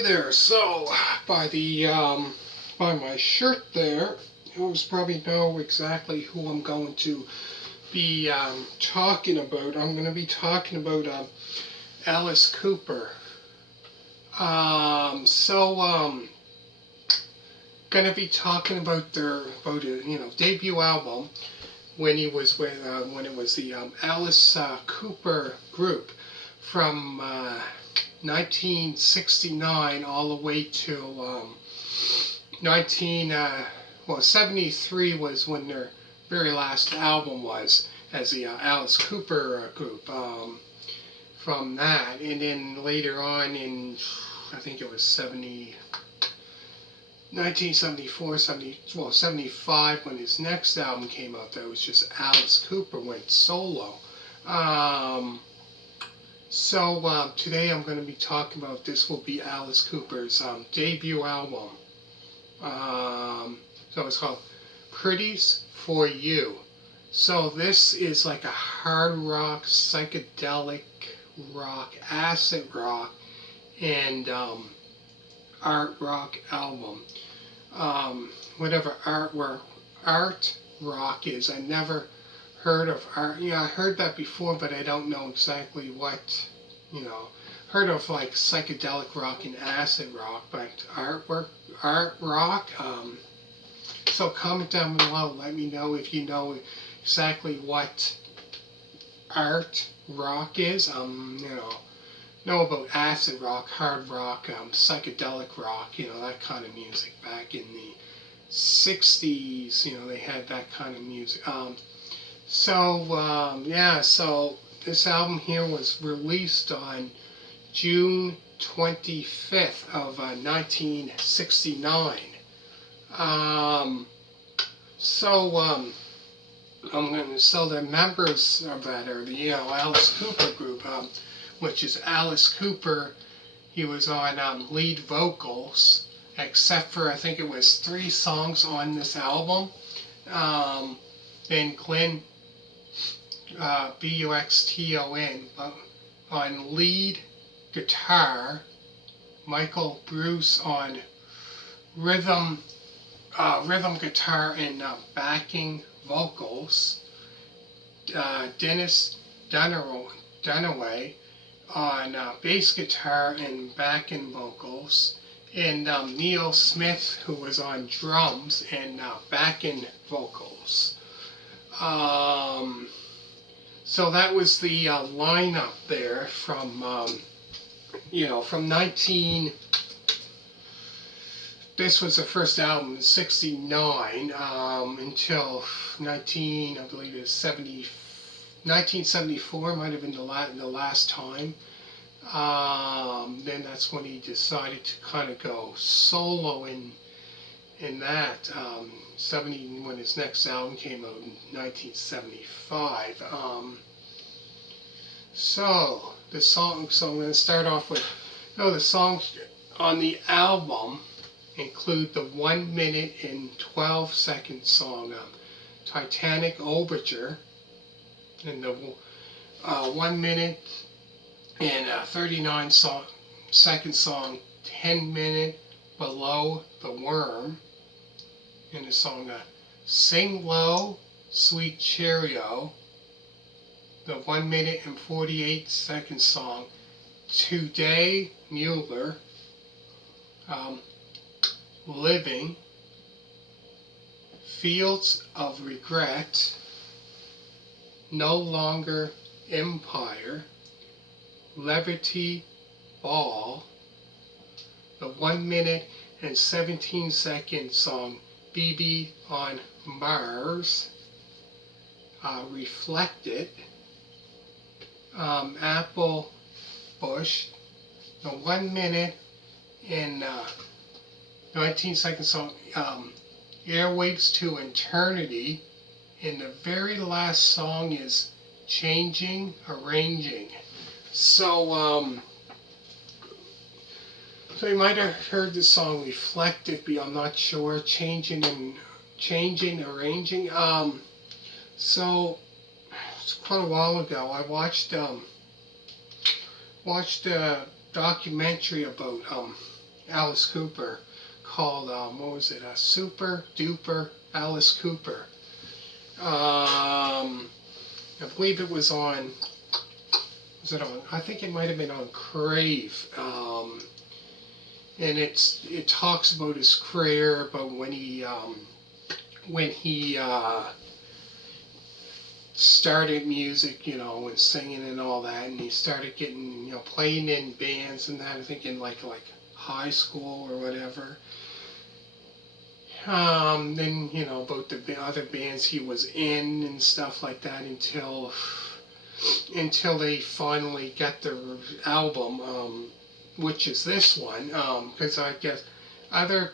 Hey there. So, by the by my shirt there, you probably know exactly who I'm going to be talking about. I'm going to be talking about Alice Cooper. Going to be talking about their debut album when he was with when it was the Alice Cooper group from 1969 all the way to 73 was when their very last album was as the Alice Cooper group. From that, and then later on in, I think it was 1974, 75, when his next album came out, that was just Alice Cooper went solo. Today I'm going to be talking about, this will be Alice Cooper's debut album. So it's called Pretties for You. So this is like a hard rock, psychedelic rock, acid rock, and art rock album. Whatever art rock is, I never heard of art. I heard that before, but I don't know exactly what, heard of like psychedelic rock and acid rock, but art rock. So comment down below, let me know if you know exactly what art rock is. Know about acid rock, hard rock, psychedelic rock, that kind of music back in the 60s, they had that kind of music. So this album here was released on June 25th of 1969. So the members of that are the Alice Cooper group, which is Alice Cooper. He was on lead vocals, except for I think it was 3 songs on this album. Then Glenn Buxton on lead guitar, Michael Bruce on rhythm guitar and backing vocals, Dennis Dunaway on bass guitar and backing vocals, and Neil Smith, who was on drums and backing vocals. So that was the lineup there from 19. This was the first album in 69 until I believe it was 1974 might have been the last time. Then that's when he decided to kind of go solo in that. When his next album came out in 1975. So I'm going to start off with the songs on the album include the 1 minute and 12 second song Titanic Overture, and the 1 minute and 39 second song 10 minute Below the Worm, and the song Sing Low Sweet Cheerio, the 1 minute and 48 second song Today Mueller, Living, Fields of Regret, No Longer Umpire, Levity Ball, the 1 minute and 17 second song BB on Mars, Reflected, Apple Bush, the 1 minute and 19 second song Earwigs to Eternity, and the very last song is Changing, Arranging. So you might have heard the song Reflected, but I'm not sure. Changing, Arranging. So it's quite a while ago. I watched a documentary about Alice Cooper called, what was it, a Super Duper Alice Cooper. I believe it was on, I think it might have been on Crave. And it talks about his career, about when he started music, and singing and all that, and he started getting, playing in bands and that, I think in like high school or whatever. Then, about the other bands he was in and stuff like that until they finally got their album, which is this one, because I guess other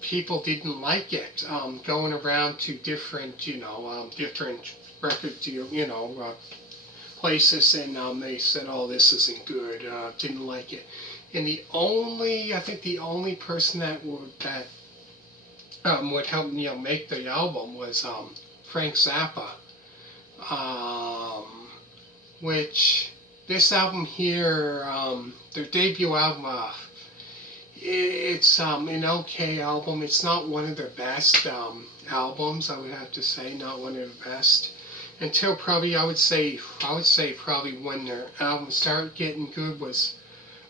people didn't like it, going around to different, different record deal, places, and they said, "Oh, this isn't good." Didn't like it, and I think the only person that would help make the album was Frank Zappa, which this album here, their debut album. It's an okay album. It's not one of their best albums, I would have to say, not one of the best. Until probably I would say probably when their album started getting good was,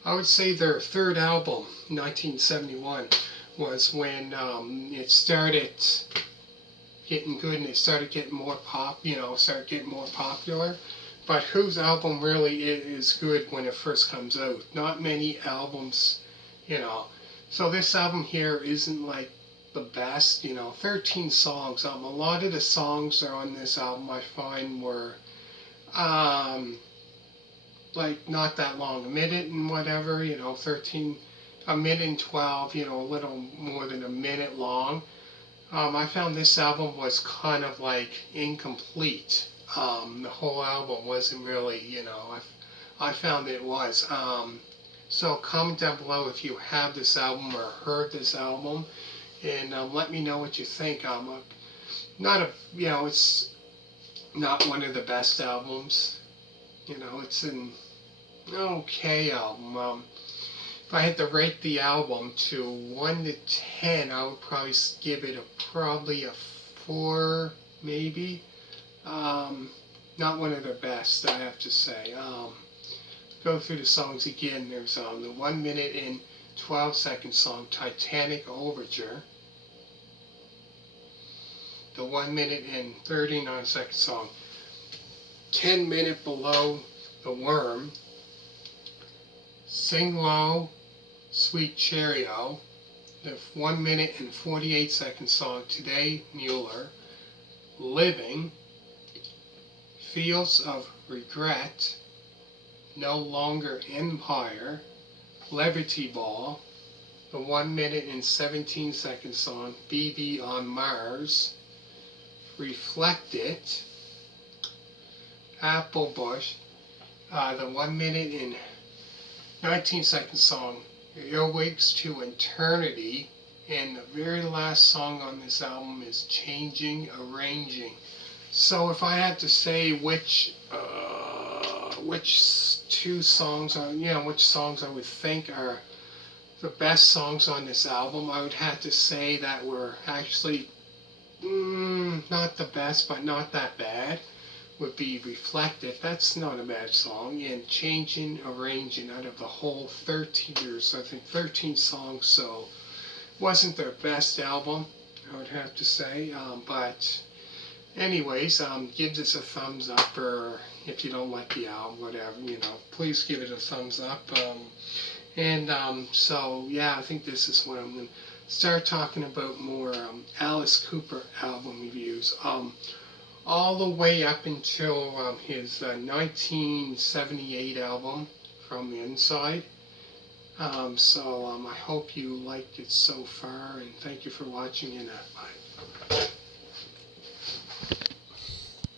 I would say their third album, 1971, was when it started getting good and it started getting more started getting more popular. But whose album really is good when it first comes out? Not many albums. So this album here isn't like the best, 13 songs. A lot of the songs are on this album I find were like not that long, a minute and whatever, 13, a minute and 12, a little more than a minute long. I found this album was kind of like incomplete. The whole album wasn't really, I found it was. So comment down below if you have this album or heard this album, and let me know what you think. It's not one of the best albums. It's an okay album. If I had to rate the album to 1 to 10, I would probably give it probably a 4, maybe. Not one of the best, I have to say. Go through the songs again. There's the 1 minute and 12-second song, Titanic Overture. The 1 minute and 39-second song, 10 Minute Below the Worm. Sing Low, Sweet Cheerio. The 1 minute and 48-second song, Today, Mueller. Living. Fields of Regret. No Longer Umpire. Levity Ball. The 1 minute and 17-second song, BB on Mars. Reflect It. Apple Bush. The 1 minute and 19-second song, Earwigs to Eternity. And the very last song on this album is Changing, Arranging. So if I had to say which two songs are, which songs I would think are the best songs on this album, I would have to say that were actually not the best, but not that bad, would be Reflective. That's not a bad song. And Changing, Arranging, out of the whole 13 years, I think 13 songs, so wasn't their best album, I would have to say. But anyways, give this a thumbs up, or if you don't like the album, whatever, please give it a thumbs up. So yeah, I think this is when I'm going to start talking about more Alice Cooper album reviews. All the way up until his 1978 album, From the Inside. I hope you liked it so far, and thank you for watching, and bye.